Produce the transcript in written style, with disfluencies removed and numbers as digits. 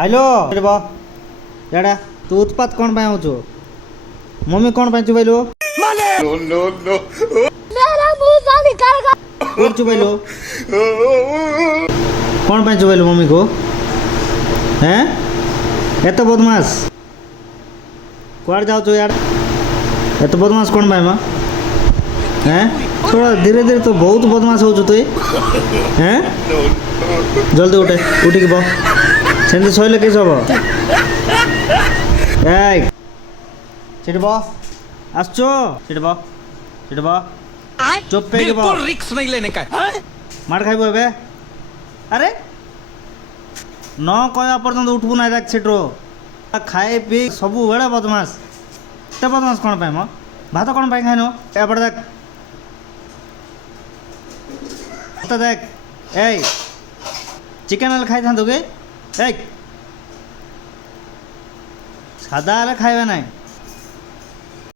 आइलो रे बा याडा तू उत्पात कोण पाय होचो मम्मी कोण पाय चुबाइलो No, no, no. मेरा मुंह से निकालेगा। कोण चुबाइलो कोण पाय चुबाइलो मम्मी को हैं एत बदमाश कुआड़ जाओ तो यार एत बदमाश कोण पाय मा हैं थोड़ा धीरे धीरे तो बहुत बदमाश हो तु हैं जल्दी उठे उठिक बो सेंती शोले किस हम सेठ बो आसचो सेठ बो चुप पे बिल्कुल रिक्स नहीं लेने का है। मार खाइबो एबे अरे न कहया पर्यंत उठबू ना देख सेठो खाए पी सबु बेड़ा बदमाश ते बदमाश कोन पाए म भात कोन पाए खाइनो एपड़ देख तो देख ए चिकेन आले खाई थांतो के ए सादा आले खाइबा नाही